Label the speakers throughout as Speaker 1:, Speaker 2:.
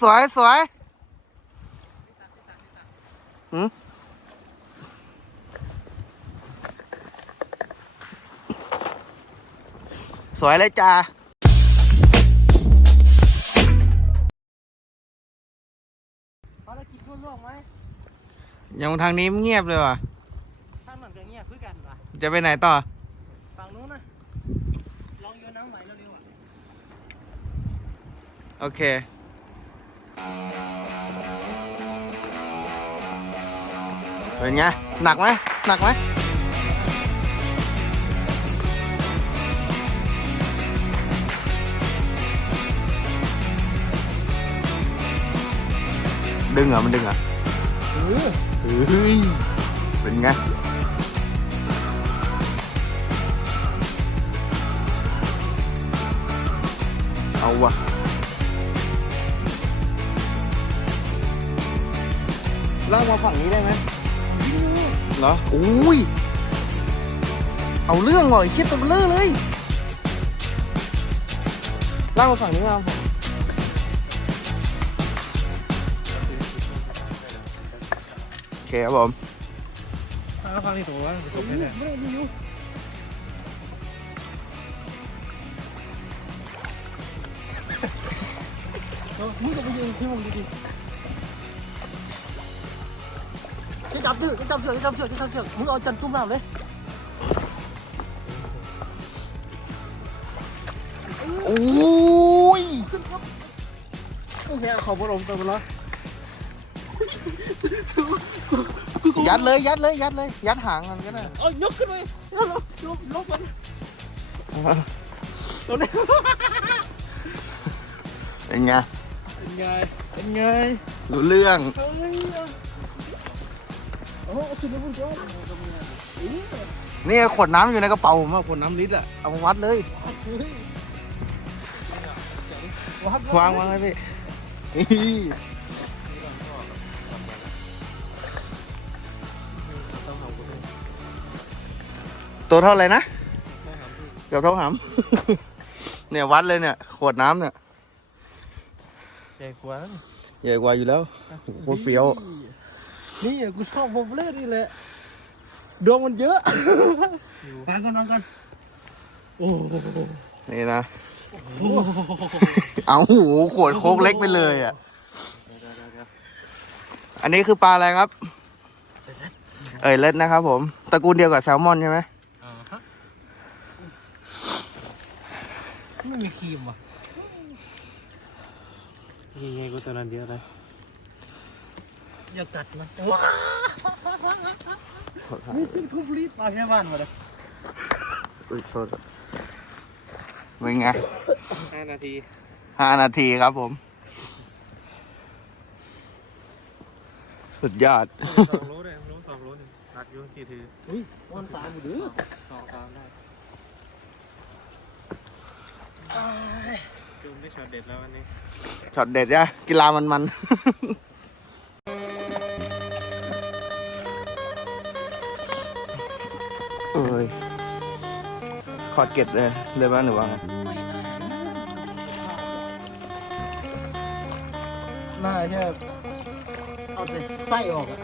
Speaker 1: สวยสวยหืมสวยเลยจ้า
Speaker 2: ภารกิจร่วมไหม
Speaker 1: ยังทางนี้เงียบเลยว่ะ
Speaker 2: ถ้ามันก็เงียบคือกันว่ะ
Speaker 1: จะไปไหนต่อ
Speaker 2: ฝั่งนู้นนะลองโยนน้ำใหม่เร็วๆอะ
Speaker 1: โอเค Rồi nha, nặng quá, nặng quá Đừng hả, mình đừng hả Ừ. Ừ. Bình nha นี้ได้ไหมเหรออุ้ย เอาเรื่องว่ะไอ้เฮียตัวเบลอเลยลากมาฝั่งนี้มาผมโอเคครับผม
Speaker 2: เอาฟังที่ถูกว่าถูกแน่ๆไม่ได้อยู่เออมึงจะไปยืนที่มุมดีๆ บดื้อจะจับเสือกจะจับเสือกจะจับเสือกมึงเอาจันตุ้มน้ำเลย
Speaker 1: โอ้ย
Speaker 2: โอเคขอบรมตัวมันละ
Speaker 1: ยัดเลยยัดเลยยัดเลย ยัดหางมันก็ได้
Speaker 2: เอายกขึ้นไปยกยกยกมันตัวนี้
Speaker 1: เป็นไง
Speaker 2: เป็นไงเป็นไง
Speaker 1: รู้เรื่อง
Speaker 2: เฮ้ยโอ้โหขึ้ นไปบนโต๊ะ
Speaker 1: นี่ขวดน้ำอยู่ในกระเป๋าผมอะขวดน้ำลิตรอะเอามาวัดเลย วางวางไว้พี่นี่ตัวเท่าไหร่นะเกือบเท่าหำเนี่ยวัดเลยเนี่ย ขวดน้ำเนี่ย
Speaker 2: ใหญ่กว่า
Speaker 1: ใหญ่กว่าอยู่แล้วโคตรเฟี้ยว
Speaker 2: นี่อะกูชอบผมเล่นนี่แหละดวงมันเยอะวางกันวางกันโอ้โห
Speaker 1: นี่นะ เอาหูขวดโค้กเล็กไปเลยอะ อันนี้คือปลาอะไรครับ เอ่ยเล็ดนะครับผม ตระกูลเดียวกับแซลมอนใช่ไหม
Speaker 2: อ่าฮะไม่มีครีมว่ะยังไงกูตัวนั้นเยอะเลย อย่ากัดมันว้านี่ขึ้นคุบลีดปลาแค่บ้านมาเลย
Speaker 1: อุ้ยโทษเป็นไง
Speaker 2: ห้านาที
Speaker 1: ห้านาทีครับผม สุดยอด
Speaker 3: สองรู้เลยรู้สองรู้หนึ่งตัดอยูกี่ที
Speaker 2: เฮ้ยวันสามอยู่ดื้อ
Speaker 3: สองสามได้จูมได้ช็อตเด็ดแล้ววันนี้
Speaker 1: ช็อตเด็ดจ้ะกีฬามันมัน อดเก็ดเลยเลยบ้างหรือว่าไง
Speaker 2: น่าจะเอาแต่ไส้ออกอะ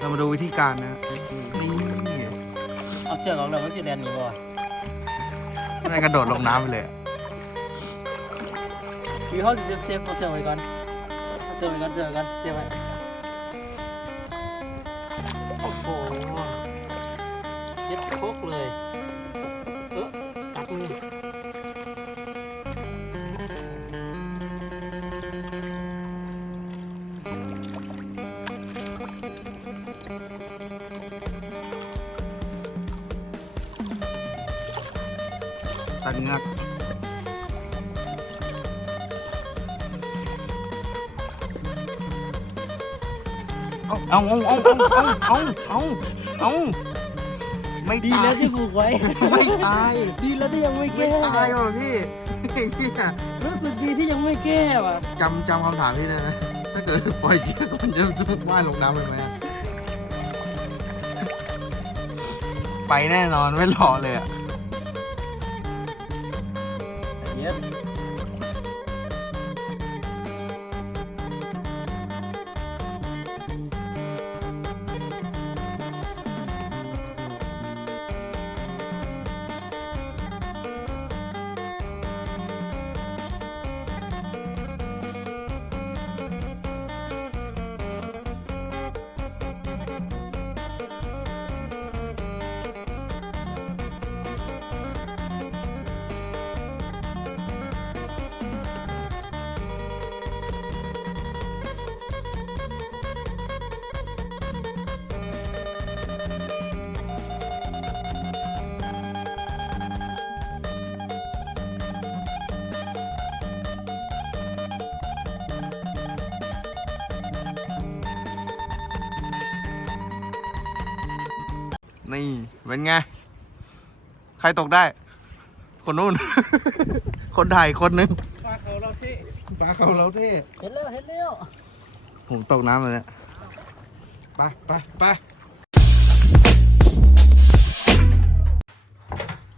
Speaker 1: เรามาดูวิธีการนะนี่
Speaker 2: เอาเชือกออกเลยมันสิแลนหนีบ่
Speaker 1: ไม่ได้กระโดดลงน้ำไปเลยอะ
Speaker 2: พี่เขาเซฟเซฟเอาเชือกไว้ก่อน เสียมกันเสียมกันเสียไปโอ้โหเย็บโคกเลย เอา
Speaker 1: เอาเอาเอาเอาเอาเอาไม่
Speaker 2: ดีแล้วที่ผูกไว้
Speaker 1: ไม่ตาย
Speaker 2: ดีแล้วที่ยังไม่แก้
Speaker 1: ตายว่ะพี่
Speaker 2: รู้สึกดีที่ยังไม่แก้ว่ะ
Speaker 1: จำจำคำถามพี่ได้ไหมถ้าเกิดปล่อยเชือกมันจะว่ายลงน้ำเลยไหมไปแน่นอนไม่รอเลยอะ
Speaker 2: เย็ นี่
Speaker 1: เป็นไง ใครตกได้ คนนู้น คนถ่ายคนนึง
Speaker 3: ปลาเขาเราที่
Speaker 1: ปลาเขาเราเท่
Speaker 2: เห็นแล้วเห็นแล้ว
Speaker 1: ผมตกน้ำเลยเนี่ยไปไปไป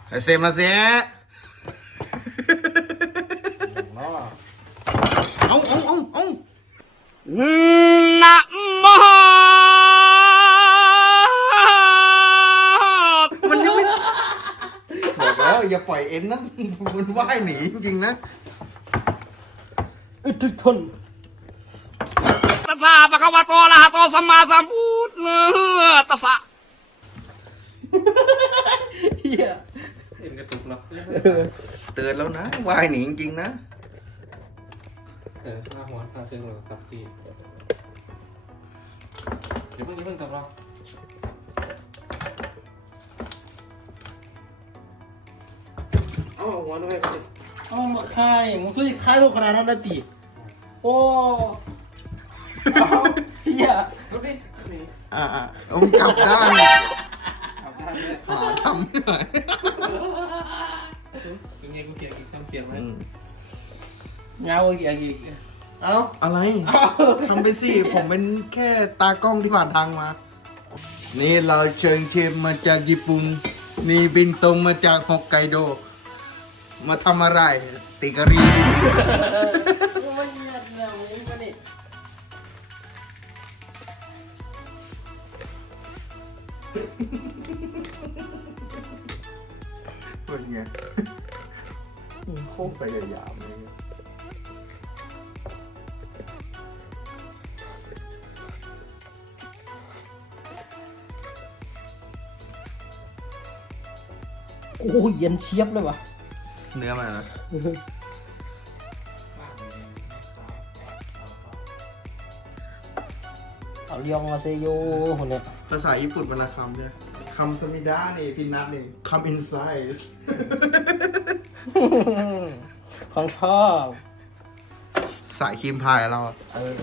Speaker 1: ไอเซมาเสียเอาเอาเอาเอา อกแล้วอย่าปล่อยเอ็นนะมันว่ายหนีจริงๆนะ
Speaker 2: อึดถึกทน
Speaker 4: ตัสสะปะคะวะโตอะระหะโตสัมมาสัมพุทธัสสะ
Speaker 2: เฮีย
Speaker 3: เอ็นกระตุกหรอ
Speaker 1: เตือนแล้วนะว่ายหนีจริงๆนะ
Speaker 3: เออหน้าหัวหน้าเครื่องเราตับซีเดี๋ยวเพิ่งนี้เพิ่งตับเรา เอาหัวด้วยกันดิ
Speaker 2: เอามาค่ายมึงช่วยค่ายลูกขนาดนั้นได้ตีโอ้เอาเฮีย
Speaker 3: รถดินี่
Speaker 1: อ่าอ่าผมจับได้
Speaker 3: ขับได้เลย
Speaker 1: หาทำหน่อย
Speaker 3: ยังไงกูเกียร์อีกต้องเปลี่ยนไหม
Speaker 1: อืม
Speaker 2: ยาวอีกอีกเอ้า
Speaker 1: อะไร
Speaker 2: เอา
Speaker 1: ทำไปสิ ผมเป็นแค่ตากล้องที่ผ่านทางมา นี่เราเชิญเชฟมาจากญี่ปุ่น นี่บินตรงมาจากฮอกไกโด มาทำอะไรติกะรีดิ
Speaker 2: ไม่เงียบนะมึงมานี่
Speaker 1: เป็นไงโคตรพยายามเลย
Speaker 2: โอ้ยเย็นเชียบเลยวะ
Speaker 1: เนื้อมันนะ
Speaker 2: เอาเรียงมาเซโยคนเนี้ย
Speaker 1: ภาษาญี่ปุ่นมันละคำใช่ไหมคำสมิดานี่พินัทนี่คำ inside
Speaker 2: ของชอบ
Speaker 1: สายครีมพายเราอะ
Speaker 2: เออ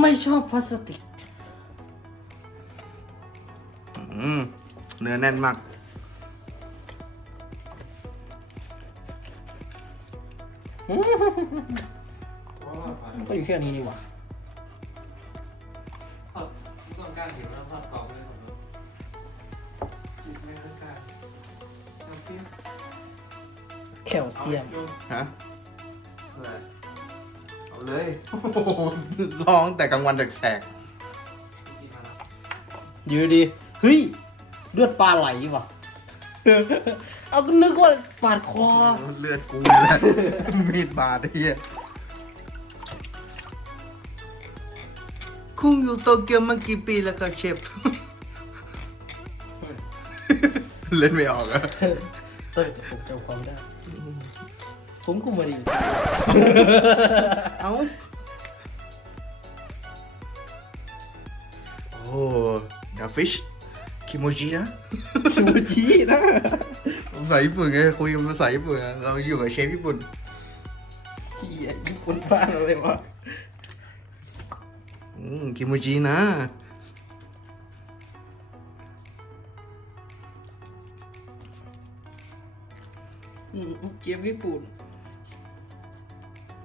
Speaker 2: ไม่ชอบพลาสติก
Speaker 1: อืม เนื้อแน่นมาก
Speaker 3: เพราะว่าผ่าน
Speaker 2: ก็อยู่แค่นี้นี่หว่า
Speaker 3: ทอดต้องการอยู่แล้วทอดกรอบเลยผมกินไม่ต้องการน้ำจิ้ม
Speaker 2: แคลเซียม
Speaker 1: ฮะเอาเลยลองแต่กลางวันแสก
Speaker 3: กินมาแล้ว
Speaker 2: อยู่ดี เฮ้ย เลือดปลาไหลว่ะ เอาก็นึกว่าปาดคอ
Speaker 1: ๆเลือดกูนี่แหละมีดบาดไอ้เฮียคุงอยู่โตเกียวมากี่ปีแล้วครับเชฟ เล่นไม่ออกอะ
Speaker 2: เต้ยผมจำความได้ ผมก็ไม่ได้อยู่
Speaker 1: เอ้า โอ้ยาฟิช คิโมจินะ
Speaker 2: คิวจีนะ
Speaker 1: ภาษาญี่ปุ่นไงคุยกันภาษาญี่ปุ่นอะเราอยู่กับเชฟญี่ปุ่น
Speaker 2: เฮียญี่ปุ่นบ้านอะไรวะ
Speaker 1: อืมคิโมจินะ
Speaker 2: อืมเจี๊ยบญี่ปุ่น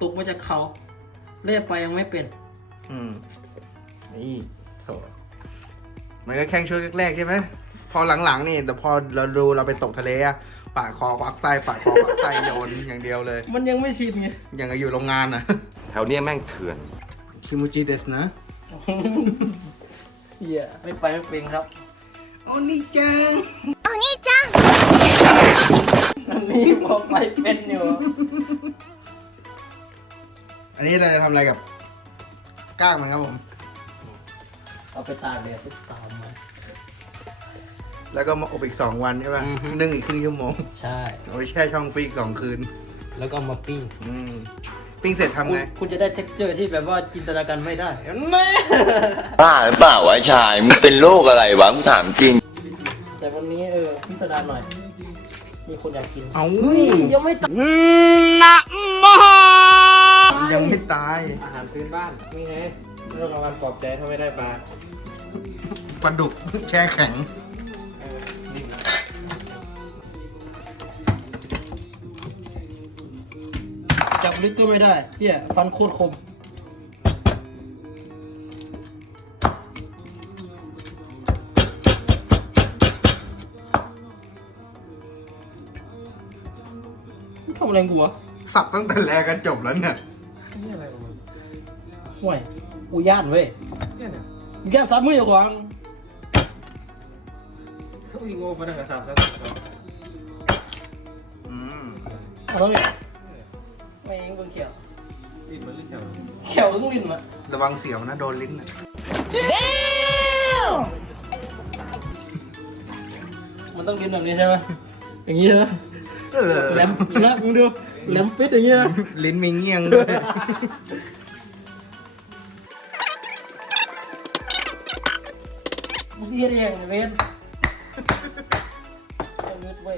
Speaker 2: ตกมาจากเขาเล่ไปยังไม่เป็น
Speaker 1: อืม นี่ทถ มันก็แข่งช่วงแรกๆใช่ไหมพอหลังๆนี่แต่พอเราดูเราไปตกทะเลอะปาดคอควักไส้ปาดคอควักไส้โยนอย่างเดียวเลย
Speaker 2: มันยังไม่ชินไง
Speaker 1: อย่างกับอยู่โรงงานอะ
Speaker 5: แถวเนี้ยแม่งเถื่อน
Speaker 1: คิมูจิเดสนะ
Speaker 2: เหี้ยไม่ไปไม่เป็นครับ
Speaker 1: โอ้นี่จัง
Speaker 2: อันนี้พอไปเป็นอยู่
Speaker 1: อันนี้เราจะทำอะไรกับ ก้างมันครับผม
Speaker 2: เอาไปตากแดดสักสามวัน
Speaker 1: แล้วก็มาอบอีกสองวันใช่ป่ะ
Speaker 2: อือฮึ
Speaker 1: นึ่งอีกครึ่งชั่วโมง
Speaker 2: ใช่
Speaker 1: เอาไปแช่ช่องฟรีอีกสองคืน
Speaker 2: แล้วก็เอามาปิ้ง
Speaker 1: อืมปิ้งเสร็จทำ
Speaker 2: คุณ
Speaker 1: ไง
Speaker 2: คุณจะได้เท็กเจอร์ที่แบบว่าจินตนาการไม่ได้แม่
Speaker 6: บ้าหรือเปล่าวะชาย มึงเป็นโรคอะไรวะกูถามจริง
Speaker 2: แต่วันนี้เออพิสดารหน่อย มีคนอยากกิน
Speaker 1: เอา
Speaker 2: ยังไม่ตัด
Speaker 4: นะโม
Speaker 1: ยังไม่ตาย
Speaker 3: อาหารพื้นบ้านนี่ไงเรื่องรางวัลปลอบใจถ้าไม่ได้ปลา
Speaker 1: ปลาดุกแช่แข็ง
Speaker 3: เออนิ่งนะ
Speaker 2: จับลึกก็ไม่ได้เฮียฟันโคตรคม ทำอะไรกูวะ
Speaker 1: สับตั้งแต่แรกกันจบแล้วเนี่ย
Speaker 3: นี่อะไรของมัน
Speaker 2: ห่วยกูย่านเว้ย
Speaker 3: เนี่ยเนี่ย
Speaker 2: กูย่านสามมือขวาง
Speaker 3: เขาอีโง่มาตั้งแต่สามสัปดาห์
Speaker 1: อืม
Speaker 2: เอาแล้วเนี่ยไม่เองเบิ่งเขียว
Speaker 3: ดิ้นมันลิ้นแถว
Speaker 2: เขียวต้องลิ้นอะ
Speaker 1: ระวังเสียวนะโดนลิ้นนะ
Speaker 2: มันต้องลิ้นแบบนี้ใช่ไหมอย่างนี้ใช่ไหม
Speaker 1: เออ
Speaker 2: แหลมอีกแล้วมึงดูแหลมปิดอย่างนี้นะ
Speaker 1: ลิ้นมีเงี้ยงด้วย
Speaker 2: กูเสียเองเวนเอาเงืดเว้ย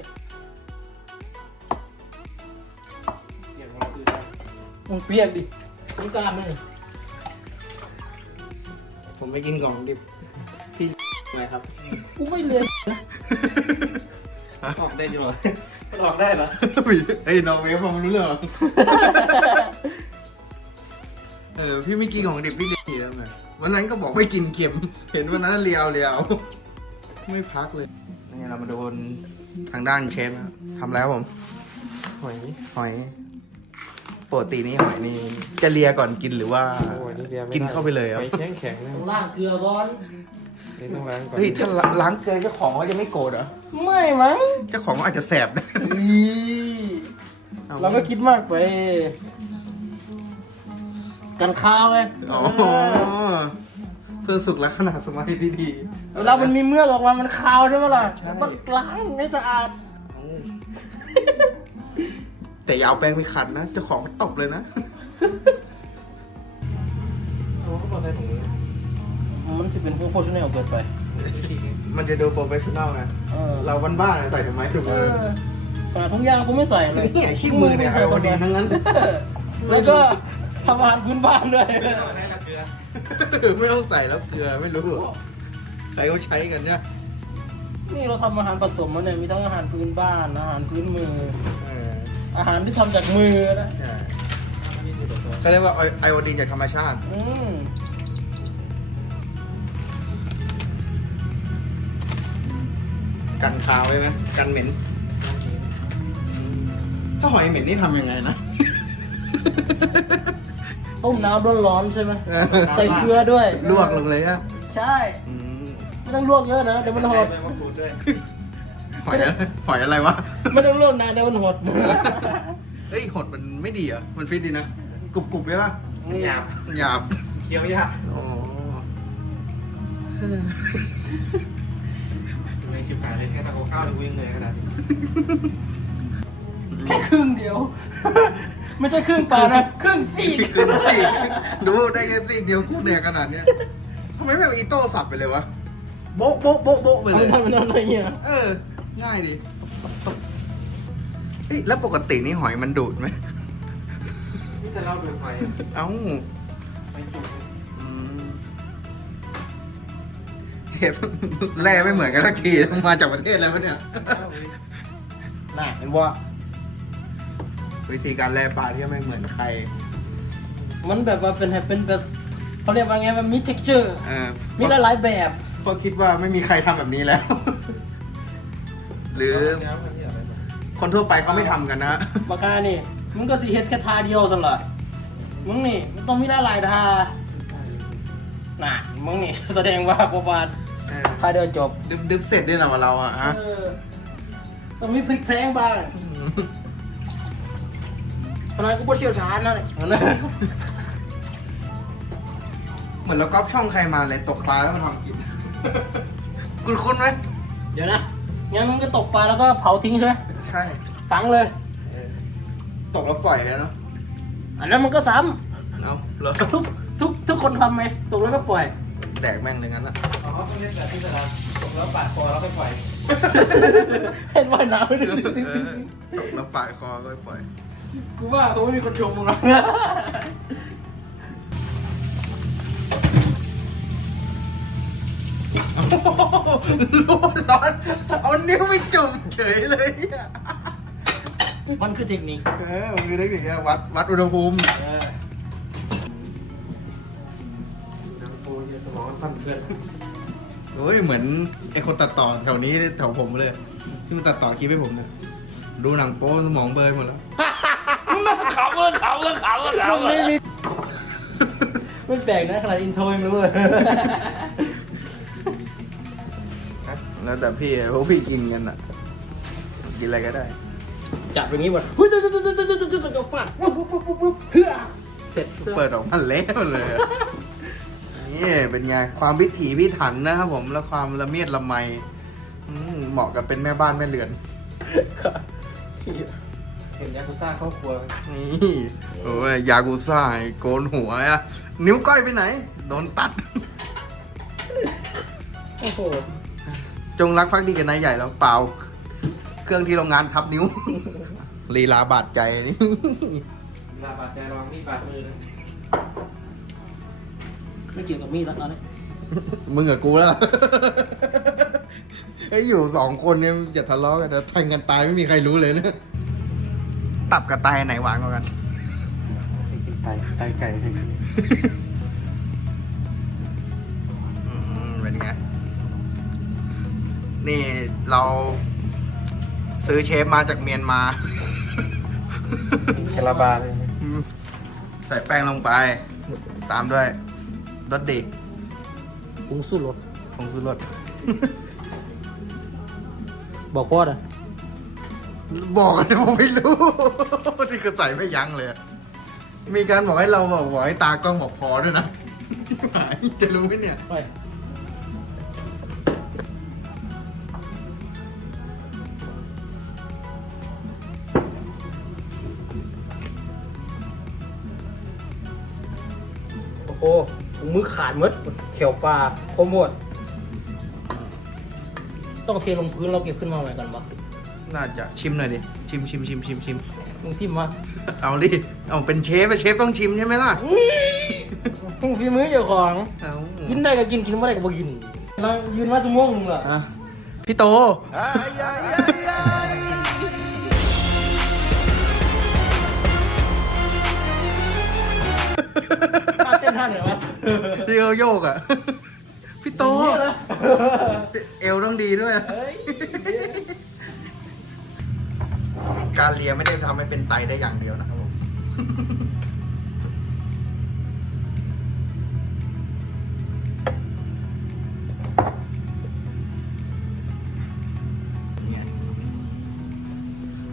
Speaker 3: เกี่ยงของเราคือ
Speaker 2: มึงเปียกดิมึงกล้าไหม
Speaker 1: ผมไม่กินของดิบพี่อะไรครับ
Speaker 2: กูไม่เรียน
Speaker 3: ออกได้จริงเหรอมันออกได้เหรอ
Speaker 1: เฮ้ยน้องเวฟผมรู้เรื่องเหรอเออพี่ไม่กินของดิบพี่เลียแล้วไง วันนั้นก็บอกไม่กินเค็ม เห็นวันนั้นเลียวเลียวไม่พักเลย นี่เรามาโดนทางด้านเชฟนะครับทำแล้วผม
Speaker 3: หอย
Speaker 1: หอยปกตินี่หอยนี่จะเลียก่อนกินหรือว่า
Speaker 3: โอ้ยนี่เรียไม่
Speaker 1: กิน
Speaker 3: ได้
Speaker 1: เข้าไปเลยเหรอ
Speaker 3: หอยแข็งแข็งๆนะ
Speaker 2: ต้องล่างเกลือก่อน
Speaker 3: นี่ต้องล้างก่อน
Speaker 1: เฮ้ยถ้าล้างเกลือเจ้าของเขาจะไม่โกรธเหรอ
Speaker 2: ไม่มั้ง
Speaker 1: เจ้าของอาจจะแสบนะ
Speaker 2: อีเราก็คิดมากไป กันข้าวไง
Speaker 1: อ๋อเพื่อสุขลักษณะสมาธิที่ดี
Speaker 2: เวลามันมีเมือกออกมา มันคาวใช่ไหมล่ะ
Speaker 1: ใช่
Speaker 2: มันล้างให้สะอาด
Speaker 1: แต่อย่าเอาแป้งไปขัดนะเจ้าของเขาตบเลยนะ
Speaker 3: โอ้ก็บอกได้ถุงมือ
Speaker 2: มันจะเป็นพวกโฟชั่นแนลเกินไป
Speaker 1: มันจะดูโปรเฟชชั่นอลไง
Speaker 2: เออ
Speaker 1: เราบ้านๆใส่ทำไมถุง
Speaker 2: เอ
Speaker 1: มือ
Speaker 2: อแต่ทุกอย่างกูไม่ใส่เลย
Speaker 1: เนี่ยขี้มือเนี่ยไอโอดีนทั้งนั้น
Speaker 2: แล้วก็ ทำอาหารพื้นบ้านด้วย
Speaker 3: ใช้น้ำเกลือ
Speaker 1: ไม่ต้องใส่แล้วเกลือไม่รู้ใครเขาใช้กันเนี่ย
Speaker 2: นี่เราทำอาหารผสมมาเนี่ยมีทั้งอาหารพื้นบ้านอาหารพื้นเมือง
Speaker 1: เออ
Speaker 2: อาหารที่ทำจากมือนะ
Speaker 1: ใช่
Speaker 3: อันนี้คือตัวตัว
Speaker 1: เขาเรียกว่าไอโอดีนจากธรรมชาติ
Speaker 2: อืม
Speaker 1: กันคาวไว้ไหมกันเหม็น ถ้าหอยเหม็นนี่ทำยังไงนะ
Speaker 2: ต้มน้ำร้อนๆใช่ไหมใส่เกลือด้วย
Speaker 1: ลวกลงเลยอะ
Speaker 2: ใช่
Speaker 1: อืม
Speaker 2: ไม่ต้องลวกเยอะนะเดี๋ยวมันหด
Speaker 3: ใบมะกรูดด้วย
Speaker 1: หอยอะไรหอยอะไรวะ
Speaker 2: ไม่ต้องลวกนานเดี๋ยวมันหด
Speaker 1: เฮ้ยหดมันไม่ดีเหรอ มันฟิตดีนะ กรุบกรุบๆใช่ปะ
Speaker 3: หยาบ
Speaker 1: หยาบ
Speaker 3: เคี้ยวยาก
Speaker 1: อ๋อ
Speaker 3: ในชิบหายเลยแค่ตะโกข้าวหรือวิ่งเลยขนาดนี้
Speaker 2: แค่ครึ่งเดียว ไม่ใช่ครึ่งเปล่านะครึ่งสี่
Speaker 1: ขึ้นสิดูได้แค่สิเดียวกูเนี่ยขนาดเนี้ยทำไมไม่เอาอีโต้สับไปเลยวะโบ๊ะโบ๊ะโบ๊ะโบ๊ะไป
Speaker 2: เอา
Speaker 1: เลย
Speaker 2: ทำมันอะไรเงี้ย
Speaker 1: เออ ง่ายดีตบเฮ้ยแล้วปกตินี่หอยมันดูดไหม
Speaker 3: นี่จะเล่าดูหอย
Speaker 1: เอ้า
Speaker 3: ไม่จุก
Speaker 1: อืมเทปแร่ไม่เหมือนกันสักทีมาจากประเทศอะไรวะเนี่ย
Speaker 2: น่ะเห็นว่า
Speaker 1: วิธีการแล่ปลาที่ไม่เหมือนใคร
Speaker 2: มันแบบว่าเป็นเป็นแบบเขาเรียกว่าไงมันมี texture
Speaker 1: เออ
Speaker 2: มีหลายๆแบบ
Speaker 1: เพราะคิดว่าไม่มีใครทำแบบนี้แล้ว หรือ คนทั่วไปเขาไม่ทำกันนะ
Speaker 2: ปากกานี่มึงก็สิเฮ็ดแค่ทาเดียวสำหรับมึงนี่มันต้องมีหลายๆทาน่ะมึงนี่แสดงว่าประวัติ
Speaker 1: เออ
Speaker 2: ทาเดียวจบ
Speaker 1: ดึบดึบเสร็จด้วยเหรอวะเราอะฮะ
Speaker 2: เออต้องมีพลิกแพลงบ้าง ขนาดกูบ่เชี่ยวชาญนะเนี่ยเอานะ
Speaker 1: เหมือนเราก๊อปช่องใครมาเลยตกปลาแล้วมาทำกิน คุณคุ้นไหม
Speaker 2: เดี๋ยวนะงั้นมึงก็ตกปลาแล้วก็เผาทิ้งใช่ไหม
Speaker 1: ใช่
Speaker 2: ฝังเลย
Speaker 1: ตกแล้วปล่อยเลยเนาะ
Speaker 2: อันนั้นมันก็ซ้
Speaker 1: เอาเหรอำ
Speaker 2: ทุกทุกทุกคนทำไหมตกแล้วก็ปล่อย
Speaker 1: แดกแม่งเลยงั้นนะ
Speaker 3: อ๋อต้องเล่นแบบที่ตลาดตกแล้วปาดคอแล้วไปปล่อย
Speaker 2: เห็นว่ายน้ำไม่ถึง
Speaker 1: เออตกแล้วปาดคอก็ปล่อย
Speaker 2: กูว่าคงไม่มีคนชมมึงหรอก
Speaker 1: ร้อนร้อนเอานิ้วไปจุ่มเฉยเลยอะ
Speaker 2: มันคือเทคนิค
Speaker 1: เออมันคือเทคนิคอะวัดวัดอุณหภูมิ
Speaker 2: เออ
Speaker 3: โอ้ยสมองมันสั่นเกิน
Speaker 1: โอ้ยเหมือนไอคนตัดต่อแถวนี้แถวผมเลย ที่มันตัดต่อคลิปให้ผมเนี่ยดูหนังโป๊สมองเบลยหมดแล้ว
Speaker 4: เขาำแล้ขำแล้ขำตรง
Speaker 1: มีมั
Speaker 2: นแปลกนะขนาดอินโทรยังรู้เลย
Speaker 1: แล้วแต่พี่เพราะพี่กินกันอะ กินอะไรก็ได้
Speaker 2: จับอย่างนี้หมดเฮ้ยจุดจุดจุดจุดจุดฟาดปุ๊บปุ๊บปุ๊บปุ๊บเพื่อเสร็จ
Speaker 1: เปิดออกมาเละเลยนี่เป็นไงความวิถีพิถันนะครับผมและความละเมียดละไมเหมาะกับเป็นแม่บ้านแม่เรือน
Speaker 3: ห็นยากุซ่าเข้าครัว
Speaker 1: นี่โอ้ยยากูซ่าไอ้โกนหัวอะนิ้วก้อยไปไหน โดนตัด
Speaker 2: โอ้โห
Speaker 1: จงรักภักดีกับนายใหญ่แล้วเปล่า เครื่องที่โรงงานทับนิ้ว ลีลาบาดใจนี่
Speaker 3: เวลาบาดใจระวังมีดบาดมือนะ
Speaker 2: ไม่เกี่ยวกับมีดแล้วตอนนี้
Speaker 1: มึงกับกูแล้วไอ้ยอยู่สองคนเนี่ยอย่าทะเลาะกันนะแทงกันตายไม่มีใครรู้เลยนะ ตับกับไตไหนหวานกว่ากัน
Speaker 3: ไก่ไก่ไก่ไก่
Speaker 1: อืมเป็นไง นี่เราซื้อเชฟมาจากเมียนมา
Speaker 3: แคลาบาเลย
Speaker 1: อืมใส่แป้งลงไป ตามด้วยรสดี
Speaker 2: ปรุงสู้รส
Speaker 1: ผงชูรส
Speaker 2: บอกพ่อนะ
Speaker 1: บอกกันนะผมไม่รู้ นี่คือใส่ไม่ยั้งเลยอะมีการบอกให้เราบอกบอกให้ตากล้องบอกพอด้วยนะ จะรู้ไหมเนี่ย
Speaker 2: ไปโอ้โหมือขาดหมดเขียวปลาโคมหมด ต้องเทลงพื้นเราเก็บขึ้นมาใหม่กันปะ
Speaker 1: น่าจะชิมหน่อยดิ ชิมชิมชิมชิมชิม
Speaker 2: มึงซิมมา
Speaker 1: เอาดิ เอาเป็นเชฟอะเชฟต้องชิมใช่ไหมล่ะ
Speaker 2: มึงฝีมือเจ้าของ
Speaker 1: เอา
Speaker 2: กินได้ก็กิน กินไม่ได้ก็บ่กิน เรายืนมาชั่วโมงนึงอะ
Speaker 1: อะพี่โต
Speaker 2: ท่าเต้นท่าไหนวะ
Speaker 1: ที่เขาโยกอะ พี่โต
Speaker 2: เนี่ยนะ
Speaker 1: เอวต้องดีด้วย
Speaker 2: เฮ้ย
Speaker 1: การเลียไม่ได้ทำให้เป็นไตได้อย่างเดียวนะครับผม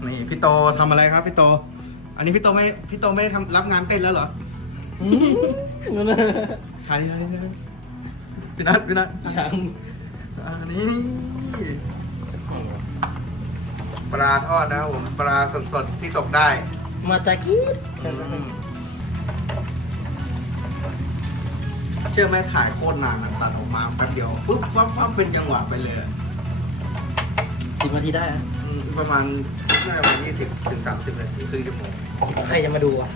Speaker 1: นี่พี่โตทำอะไรครับพี่โต อันนี้พี่โตไม่พี่โตไม่ได้ทำรับงานเต้นแล้วเหรอ
Speaker 2: อืมนั่นน่ะ
Speaker 1: ถ่ายดิถ่ายดิถ่ายดิพี่นัทพี่นัท
Speaker 2: ยัง
Speaker 1: อันนี้ ปลาทอดนะครับผมปลาสดๆที่ตกได้
Speaker 2: มาตะกี้
Speaker 1: อืมเชื่อไหมถ่ายโคตรนานนะตัดออกมาแป๊บเดียวฟึบฟับฟับเป็นจังหวะไปเลยอะ
Speaker 2: สิบนาทีได้นะ
Speaker 1: อืมประมาณน่าจะประมาณยี่สิบถึงสามสิบนาทีครึ่งชั่วโมง
Speaker 2: ใครจะมาดูอะ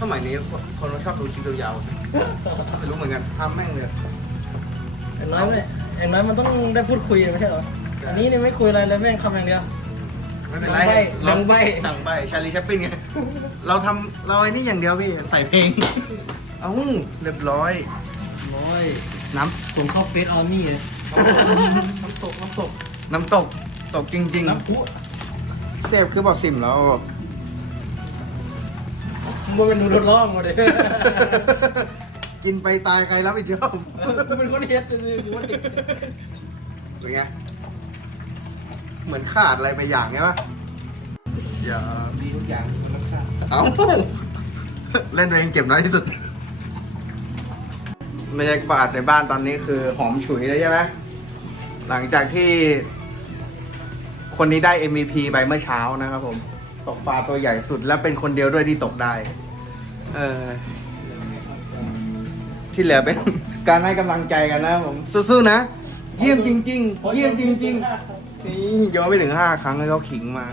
Speaker 1: สมัยนี้คนเราชอบดูคลิปยาวๆไม่รู้เหมือนกันทำแม่งเลย
Speaker 2: อย่างน้อยไม่อย่างน้อยมันต้องได้พูดคุยไม่ใช่เหรออันนี้เนี่ยไม่คุยอะไรเลยแม่งคำอย่างเดียว
Speaker 1: ไม่เป็นไร
Speaker 2: หนังใบ้
Speaker 1: หนังใบชาลีแชปปินไง เราทำเราไอ้นี่อย่างเดียวพี่ใส่เพลง เอ้าเรียบร้อย
Speaker 2: ร้อย
Speaker 1: น้
Speaker 2: ส่งเข้าเฟซออมี่เลยน้ำตกน้ำตกำ
Speaker 1: น้ำตกตกจริง
Speaker 2: น้ำพุ
Speaker 1: ๆ เซฟคือบอกสิมแล้ว
Speaker 2: มันเป็นหนูทดลองมาเลย
Speaker 1: กินไปตายใครรับผิดชอบ
Speaker 2: เป็นคนเฮ็ดซื้ออยู่ว่าเด็ก
Speaker 1: เป็นไง เหมือนขาดอะไรไปอย่างไงวะอย่า
Speaker 2: ดีทุกอย่างมันค่า
Speaker 1: เอ้าเล่นตัวเองเก็บน้อยที่สุดบรรยากาศในบ้านตอนนี้คือหอมฉุยเลยใช่ไหมหลังจากที่ คนนี้ได้ MVP ไปเมื่อเช้านะครับผม ตกปลาตัวใหญ่สุดและเป็นคนเดียวด้วยที่ตกได้ เออ ที่เหลือเป็น การให้กำลังใจกันนะครับผมสู้ๆนะ เยี่ยมจริง ๆ เยี่ยมจริง ๆ นี่โยนไปถึงห้าครั้งแล้วเขาขิงมา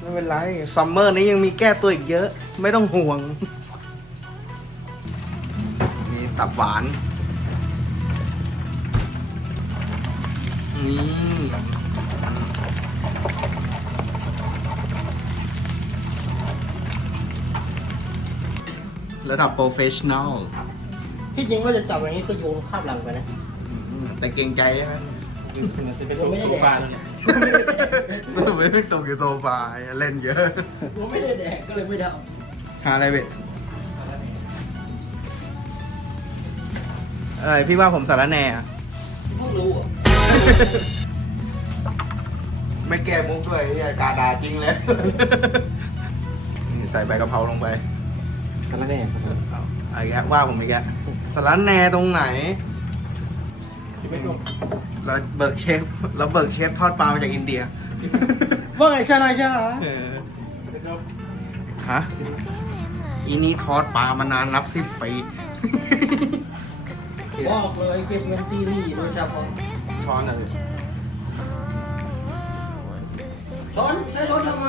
Speaker 1: ไม่เป็นไรซัมเมอร์นี้ยังมีแก้ตัวอีกเยอะ ไม่ต้องห่วง มีตับหวาน นี่ระดับโปรเฟชชั่นอล
Speaker 2: ที่จริงว่าจะจับอย่างนี้ก็โยนข้ามหลังไปนะ
Speaker 1: แต่เกรงใจใช่ไหม
Speaker 2: ผมไม่ได้แดก
Speaker 1: ไม่ได้ตกอยู่โซฟาเล่นเยอะ
Speaker 2: ผมไม่ได้แดกก็เลยไม่ได้เอา
Speaker 1: หาอะไรเบ็ดอะไรพี่ว่าผมสารแหน่อะ
Speaker 2: พวกรู้อะ
Speaker 1: ไม่แก้มุกด้วยไอ้กาดาจริงเลยนี่ใส่ใบกะเพราลงไป
Speaker 2: สารแน่ครับ
Speaker 1: เอาไอ้แกว่าผมอีกแกสารแหน่ตรงไหน
Speaker 2: ที่ไม่ต้อง
Speaker 1: เราเบิกเชฟเราเบิกเชฟทอดปลามาจากอินเดีย
Speaker 2: ว่าไงชาหนายชา
Speaker 1: เออฮะอีนี่ทอดปลามานานนับสิบปี
Speaker 2: บอกเลยเก็บเงินตีนี่โดยเฉพาะ
Speaker 1: ช้อนอะไร
Speaker 2: สอนใช้รถทำไม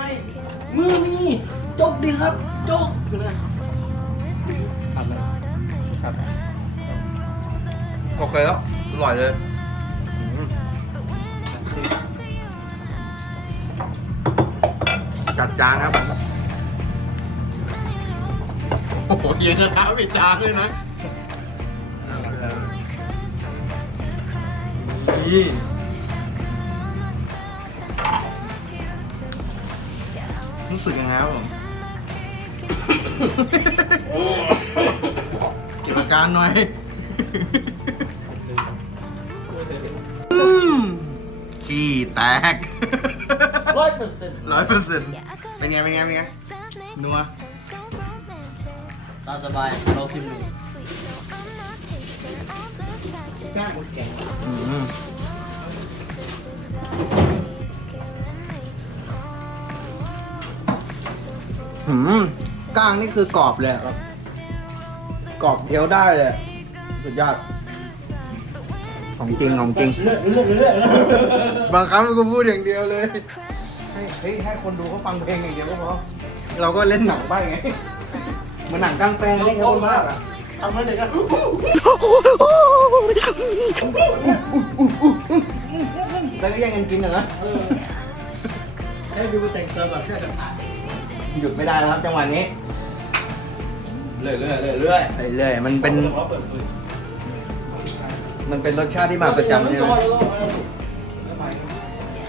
Speaker 2: มือมีจกดีครับ จกทำเลยครับ
Speaker 1: โอเคแล้ว อร่อยเลยอืมจัดจานครับ โอ้โหเย็นกระทะปิดจานเลยนะนี่รู้สึกยังไงครับผมเก็บอาการหน่อยอืม ขี้แตก
Speaker 2: ร้อยเปอร์เซ็นต์
Speaker 1: ร้อยเปอร์เซ็นต์เป็นไงเป็นไงเป็นไงนัว
Speaker 2: ตามสบายเราซิมดูกล้าหมดแกง
Speaker 1: อืมหืมก้างนี่คือกรอบเลยอะครับ กรอบเทียวได้เลย สุดยอด ของจริงของจริง
Speaker 2: เลือกเลือกเลือก
Speaker 1: บางครั้งกูพูดอย่างเดียวเลย ให้เฮ้ยให้คนดูเขาฟังเพลงอย่างเดียวก็พอเราก็เล่นหนังบ้างไงเหมือนหนังกลางแปลงเล่นกับคนบ้าอะ
Speaker 2: ทำอะไรเด็กอะ
Speaker 1: แล้วก็แย่งกันกินเหรอ
Speaker 2: ให้ดูแต่งตัวแบบเสื้อกันผ่าน
Speaker 1: หยุดไม่ได้แล้วครับจังหวะนี้ เรื่อยเรื่อยเรื่อยเรื่อยเรื่อยมันเป็น
Speaker 2: ว่าเปิดเผย
Speaker 1: มันเป็นรสชาติที่มหัศจรรย์ใช่ไหม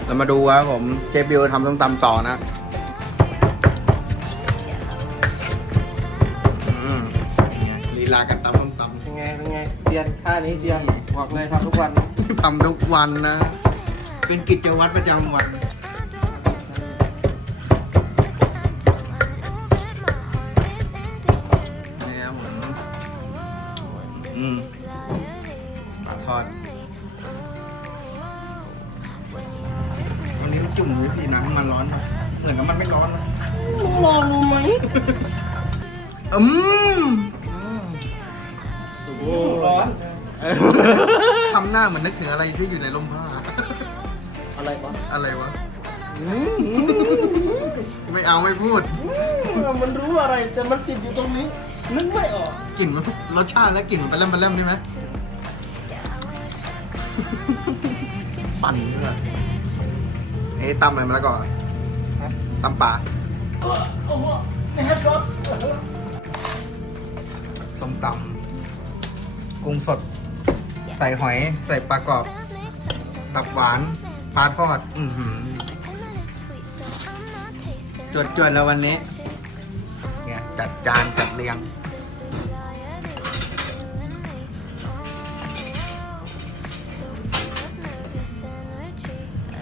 Speaker 1: เรามาดูครับผมเจบิวทำส้มตำต่อนะอืมเนี่ยลีลาการตำส้มตำ
Speaker 2: เป็นไง เป็นไงเซียนท่านี้เซียนบอกเลยทำทุกวัน
Speaker 1: ทำทุกวันนะ เป็นกิจวัตรประจำวันนี่ จุ่มอยู่พี่น้ำมันร้อนหน่อยเหมือนน้ำมันไม่ร้อนนะ
Speaker 2: รอรู้ไหม
Speaker 1: อืม
Speaker 2: โอ้ร้อน
Speaker 1: ทำหน้าเหมือนนึกถึงอะไรที่อยู่ในร่มผ้า
Speaker 2: อะไรวะ
Speaker 1: อะไรวะ ไม่เอาไม่พูด
Speaker 2: มันรู้อะไรแต่มันติดอยู่ตรงนี้นึกไม่ออก
Speaker 1: กลิ่นมันรสชาติและกลิ่นมันไปเล่มไปเล่มใช่ไหมปั่นด้วย เอ้ยตำอะไรมาแล้วก่อนตำป่า
Speaker 2: โอ้โหนี่แฮชช็อต
Speaker 1: ส้มตำกุ้งสด ใส่หอย ใส่ปลากรอบ ตับหวานปลาทอด อือหือจวดจวดๆแล้ววันนี้เนี่ยจัดจานจัดเรียง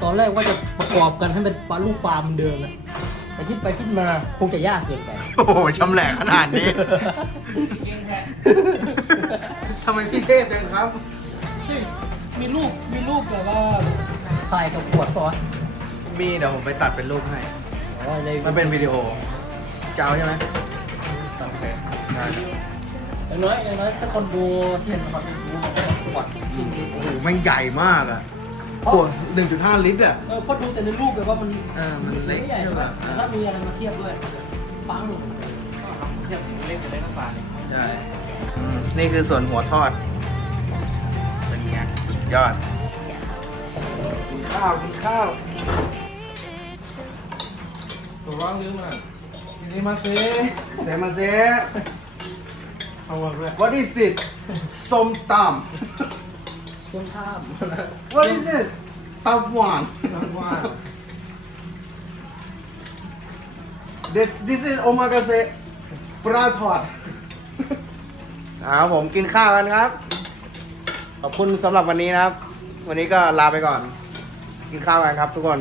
Speaker 2: ตอนแรกว่าจะประกอบกันให้เป็นปลาลูกปลาเหมือนเดิมนะแต่คิดไปคิดมาคงจะยากเกินไป
Speaker 1: โอ้โหชำแหละขนาดนี้ทำไมพี่เทพจังครับ
Speaker 2: มีรูปมีรูปแบบว่าถ่ายกับขวดซอส
Speaker 1: มีเดี๋ยวผมไปตัดเป็นรูปให้
Speaker 2: อ๋อใน
Speaker 1: มันเป็นวิดีโอเจ้าใช่ไหมโอเคได้
Speaker 2: อย่างน้อยอย่างน้อยถ้าคนดูที่เห็นความเป็นรู้มันก็ขวดจริง
Speaker 1: โอ้โหแม่งใหญ่มากอะ ขวดหนึ่งจุดห้าลิตรอะ
Speaker 2: เออพอดูแต่ในรูปแบบว่ามัน
Speaker 1: เออมันเล็ก
Speaker 2: ไม่ใหญ่
Speaker 1: ใช่
Speaker 2: ใช่ไหม
Speaker 1: ปะ
Speaker 2: แต่ถ้ามีอะไรมาเทียบด้วยปัง
Speaker 3: เทียบเล็กกับเล็กน้ำปลาเนี่ย
Speaker 1: ใช่อืมนี่คือส่วนหัวทอด เป็นไงสุดยอดกินข้าวกินข้าว
Speaker 3: ตัวร้องลืมอะทีนี้มาเซ่
Speaker 1: เซมาเซ
Speaker 3: เอามาด้วย
Speaker 1: What is it ส้มต
Speaker 2: เครื่องข้ามำ
Speaker 1: What is it ตับหวาน
Speaker 3: ว่า
Speaker 1: this this is omakase ปลาทอดครับผมกินข้าวกันครับ ขอบคุณสำหรับวันนี้นะครับ วันนี้ก็ลาไปก่อน กินข้าวกันครับทุกคน